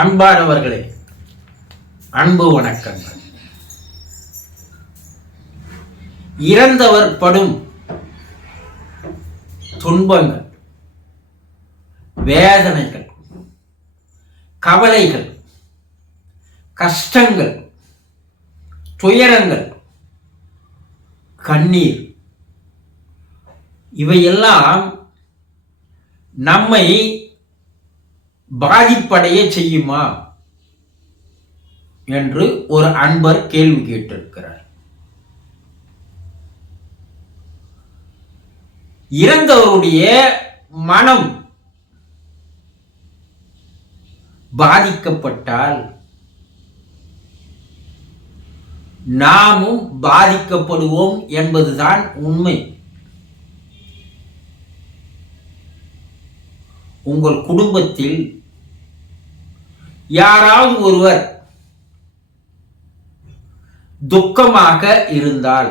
அன்பானவர்களே, அன்பு வணக்கங்கள். இறந்தவர் படும் துன்பங்கள், வேதனைகள், கவலைகள், கஷ்டங்கள், துயரங்கள், கண்ணீர் இவையெல்லாம் நம்மை பாதிப்படைய செய்யுமா என்று ஒரு அன்பர் கேள்வி கேட்டிருக்கிறார். இறந்தவருடைய மனம் பாதிக்கப்பட்டால் நாமும் பாதிக்கப்படுவோம் என்பதுதான் உண்மை. உங்கள் குடும்பத்தில் யாராவது ஒருவர் துக்கமாக இருந்தால்,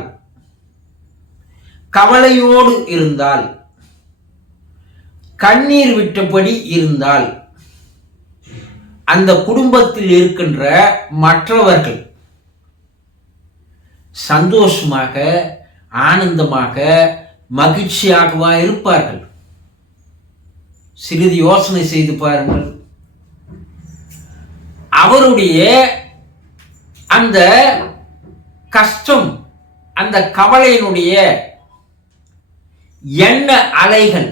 கவலையோடு இருந்தால், கண்ணீர் விட்டபடி இருந்தால், அந்த குடும்பத்தில் இருக்கின்ற மற்றவர்கள் சந்தோஷமாக, ஆனந்தமாக, மகிழ்ச்சியாகவா இருப்பார்கள்? சிறிது யோசனை செய்து பாருங்கள். அவருடைய அந்த கஷ்டம், அந்த கவலையினுடைய எண்ண அலைகள்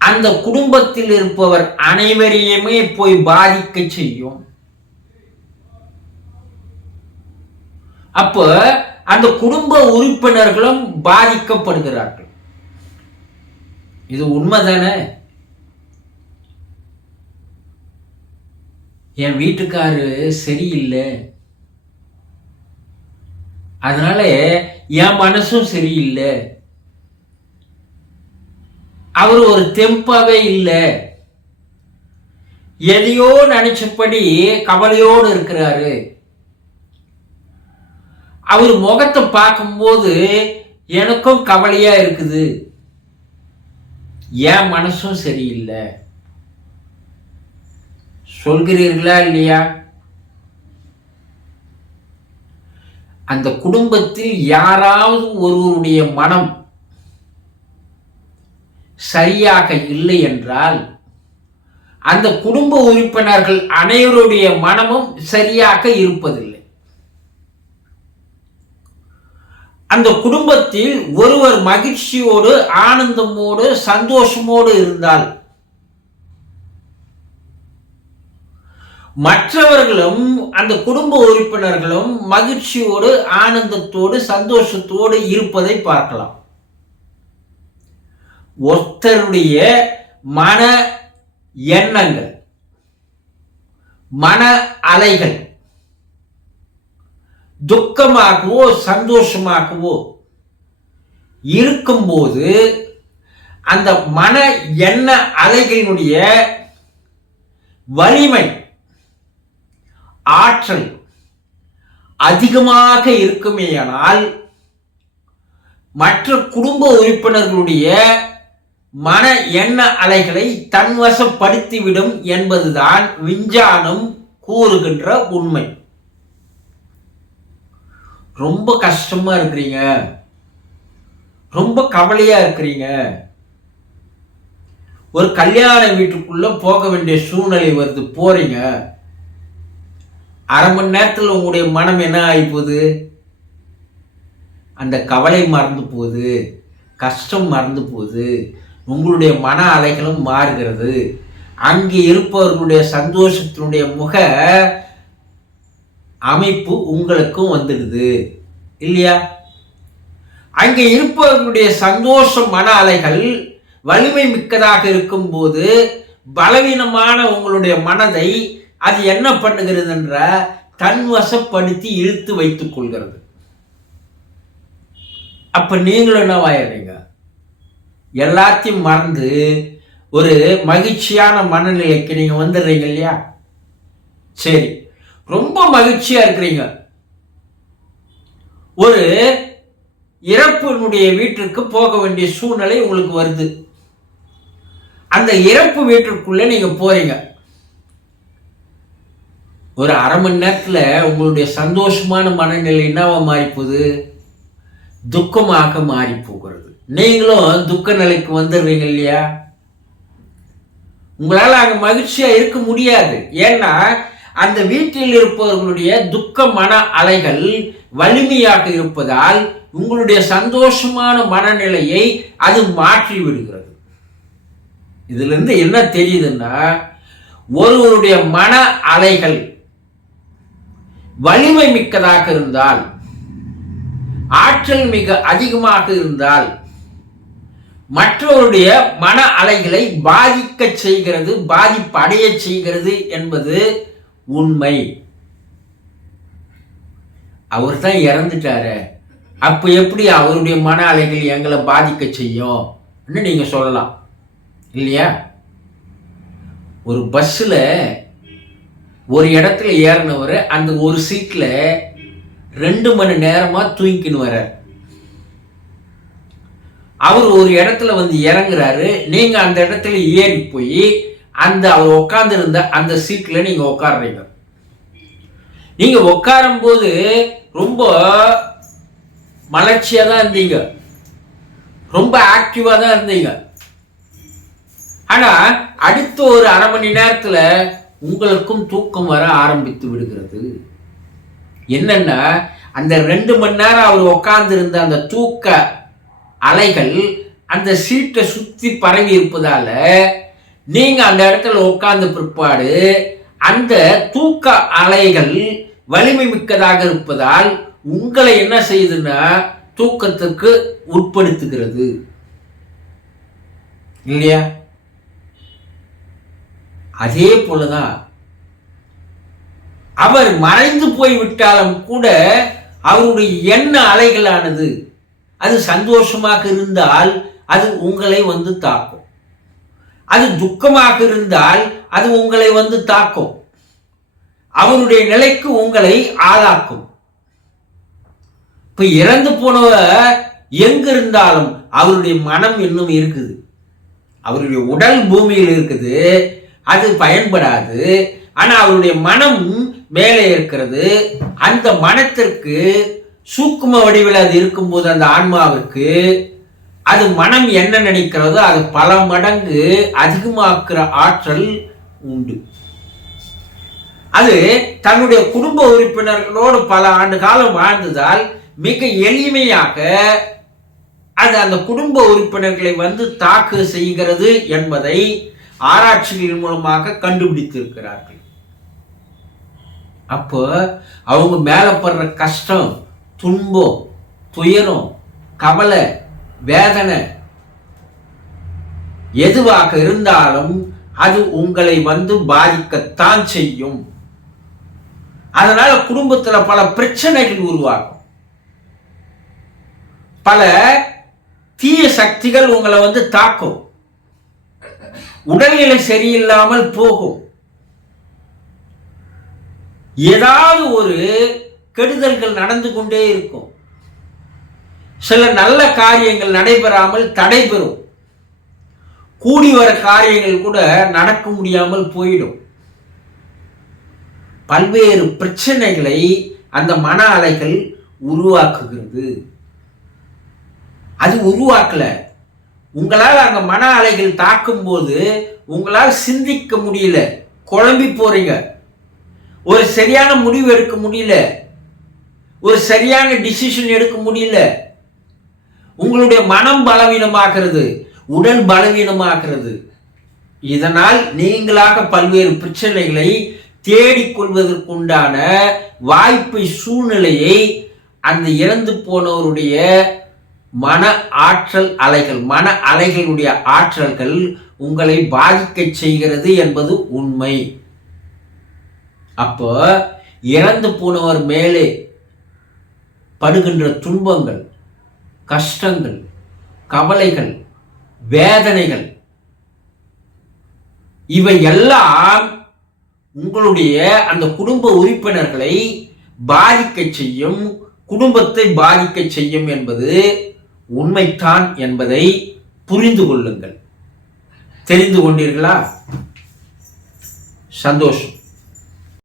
அந்த குடும்பத்தில் இருப்பவர் அனைவரையுமே போய் பாதிக்க செய்யும். அப்போ அந்த குடும்ப உறுப்பினர்களும் பாதிக்கப்படுகிறார்கள். இது உண்மைதானே? என் வீட்டுக்காரு சரியில்லை, அதனால என் மனசும் சரியில்லை, அவர் ஒரு தெம்பாவே இல்லை, எதையோ நினைச்சபடி கவலையோடு இருக்கிறாரு, அவர் முகத்தை பார்க்கும்போது எனக்கும் கவலையா இருக்குது, என் மனசும் சரியில்லை சொல்கிறீர்களா இல்லையா? அந்த குடும்பத்தில் யாராவது ஒருவருடைய மனம் சரியாக இல்லை என்றால் அந்த குடும்ப உறுப்பினர்கள் அனைவருடைய மனமும் சரியாக இருப்பதில்லை. அந்த குடும்பத்தில் ஒருவர் மகிழ்ச்சியோடு, ஆனந்தமோடு, சந்தோஷமோடு இருந்தால் மற்றவர்களும், அந்த குடும்ப உறுப்பினர்களும் மகிழ்ச்சியோடு, ஆனந்தத்தோடு, சந்தோஷத்தோடு இருப்பதை பார்க்கலாம். ஒருத்தருடைய மன எண்ணங்கள், மன அலைகள் துக்கமாகவோ சந்தோஷமாகவோ இருக்கும்போது அந்த மன எண்ண அலைகளினுடைய வலிமை, ஆற்றல் அதிகமாக இருக்குமேயானால் மற்ற குடும்ப உறுப்பினர்களுடைய மன எண்ண அலைகளை தன்வசப்படுத்திவிடும் என்பதுதான் விஞ்ஞானம் கூறுகின்ற உண்மை. ரொம்ப கஷ்டமா இருக்கிறீங்க, ரொம்ப கவலையா இருக்கிறீங்க, ஒரு கல்யாண வீட்டுக்குள்ள போக வேண்டிய சூழ்நிலை வருது, போறீங்க, அரை மணி நேரத்தில் உங்களுடைய மனம் என்ன ஆகி போகுது? அந்த கவலை மறந்து போகுது, கஷ்டம் மறந்து போகுது, உங்களுடைய மன அலைகளும் மாறுகிறது. அங்கே இருப்பவர்களுடைய சந்தோஷத்தினுடைய முக அமைப்பு உங்களுக்கும் வந்துடுது இல்லையா? அங்கே இருப்பவர்களுடைய சந்தோஷ மன அலைகள் வலிமை மிக்கதாக இருக்கும்போது பலவீனமான உங்களுடைய மனதை அது என்ன பண்ணுகிறது என்ற தன்வசப்படுத்தி இழுத்து வைத்துக் கொள்கிறது. அப்ப நீங்களும் என்னவாயிடுறீங்க? எல்லாத்தையும் மறந்து ஒரு மகிழ்ச்சியான மனநிலைக்கு நீங்க வந்துடுறீங்க இல்லையா? சரி, ரொம்ப மகிழ்ச்சியா இருக்கிறீங்க, ஒரு இறப்பினுடைய வீட்டிற்கு போக வேண்டிய சூழ்நிலை உங்களுக்கு வருது. அந்த இறப்பு வீட்டிற்குள்ள நீங்க போறீங்க. ஒரு அரை மணி நேரத்தில் உங்களுடைய சந்தோஷமான மனநிலை என்னவா மாறி போகுது? துக்கமாக மாறி போகிறது. நீங்களும் துக்க நிலைக்கு வந்துடுறீங்க இல்லையா? உங்களால் அங்கே மகிழ்ச்சியாக இருக்க முடியாது. ஏன்னா அந்த வீட்டில் இருப்பவர்களுடைய துக்க மன அலைகள் வலிமையாக இருப்பதால் உங்களுடைய சந்தோஷமான மனநிலையை அது மாற்றி விடுகிறது. இதுல இருந்து என்ன தெரியுதுன்னா, ஒருவருடைய மன அலைகள் வலிமை மிக்கதாக இருந்தால், ஆற்றல் மிக அதிகமாக இருந்தால், மற்றவருடைய மன அலைகளை பாதிக்க செய்கிறது, பாதிப்படைய செய்கிறது என்பது உண்மை. அவர் தான் இறந்துட்டாரு, அப்ப எப்படி அவருடைய மன அலைகள் எங்களை பாதிக்க செய்யும் நீங்க சொல்லலாம் இல்லையா? ஒரு பஸ்ஸில் ஒரு இடத்துல ஏறினவர் அந்த ஒரு சீட்டில் 2 மணி நேரமாக தூங்கின்னு வர்றார். அவர் ஒரு இடத்துல வந்து இறங்குறாரு. நீங்கள் அந்த இடத்துல ஏறி போய் அவர் உட்கார்ந்துருந்த அந்த சீட்டில் நீங்கள் உட்காடுறீங்க. நீங்கள் உட்காரும் போது ரொம்ப மலர்ச்சியாக தான் இருந்தீங்க, ரொம்ப ஆக்டிவாக தான் இருந்தீங்க. ஆனால் அடுத்த ஒரு அரை மணி நேரத்தில் உங்களுக்கும் தூக்கம் வர ஆரம்பித்து விடுகிறது. என்னன்னா, அந்த 2 மணி நேரம் அவர் உட்கார்ந்திருந்த அந்த தூக்க அலைகள் அந்த சீட்டை சுற்றி பரவி இருப்பதால நீங்க அந்த இடத்துல உட்கார்ந்த பிற்பாடு அந்த தூக்க அலைகள் வலிமை மிக்கதாக இருப்பதால் உங்களை என்ன செய்யுதுன்னா தூக்கத்துக்கு உட்படுத்துகிறது இல்லையா? அதே போலதான் அவர் மறைந்து போய்விட்டாலும் கூட அவருடைய எண்ண அலைகளானது அது சந்தோஷமாக இருந்தால் அது உங்களை வந்து தாக்கும், அது துக்கமாக இருந்தால் அது உங்களை வந்து தாக்கும், அவருடைய நிலைக்கு உங்களை ஆளாக்கும். இப்ப இறந்து போனவர் எங்க இருந்தாலும் அவருடைய மனம் இன்னும் இருக்குது, அவருடைய உடல் பூமியில் இருக்குது, அது பயன்படாது. ஆனா அவருடைய மனம் மேலே இருக்கிறது. அந்த மனத்திற்கு சூக்கும வடிவில் அது இருக்கும்போது அந்த ஆன்மாவிற்கு அது மனம் என்ன நினைக்கிறதோ அது பல மடங்கு அதிகமாக்குற ஆற்றல் உண்டு. அது தன்னுடைய குடும்ப உறுப்பினர்களோடு பல ஆண்டு காலம் வாழ்ந்ததால் மிக எளிமையாக அது அந்த குடும்ப உறுப்பினர்களை வந்து தாக்கு செய்கிறது என்பதை ஆராய்ச்சிகளின் மூலமாக கண்டுபிடித்திருக்கிறார்கள். அப்போ அவங்க மேல படுற கஷ்டம், துன்பம், துயரம், கவலை, வேதனை எதுவாக இருந்தாலும் அது உங்களை வந்து பாதிக்கத்தான் செய்யும். அதனால குடும்பத்துல பல பிரச்சனைகள் உருவாகும், பல தீய சக்திகள் உங்களை வந்து தாக்கும், உடல்நிலை சரியில்லாமல் போகும், ஏதாவது ஒரு கெடுதல்கள் நடந்து கொண்டே இருக்கும், சில நல்ல காரியங்கள் நடைபெறாமல் தடைபெறும், கூடி வர காரியங்கள் கூட நடக்க முடியாமல் போயிடும். பல்வேறு பிரச்சனைகளை அந்த மன அலைகள் உருவாக்குகிறது. அது உருவாக்கல, உங்களால் அந்த மன அலைகள் தாக்கும் போது உங்களால் சிந்திக்க முடியல, குழம்பி போறீங்க, ஒரு சரியான முடிவு எடுக்க முடியல, ஒரு சரியான டிசிஷன் எடுக்க முடியல, உங்களுடைய மனம் பலவீனமாகிறது, உடல் பலவீனமாகிறது. இதனால் நீங்களாக பல்வேறு பிரச்சனைகளை தேடிக்கொள்வதற்குண்டான வாய்ப்பை, சூழ்நிலையை அந்த இறந்து போனவருடைய மன ஆற்றல் அலைகள், மன அலைகளுடைய ஆற்றல்கள் உங்களை பாதிக்க செய்கிறது என்பது உண்மை. அப்போ இறந்து போனவர் மேலே படுகின்ற துன்பங்கள், கஷ்டங்கள், கவலைகள், வேதனைகள் இவை எல்லாம் உங்களுடைய அந்த குடும்ப உறுப்பினர்களை பாதிக்க செய்யும், குடும்பத்தை பாதிக்க செய்யும் என்பது உண்மைதான் என்பதை புரிந்து கொள்ளுங்கள். தெரிந்து கொண்டீர்களா? சந்தோஷம்.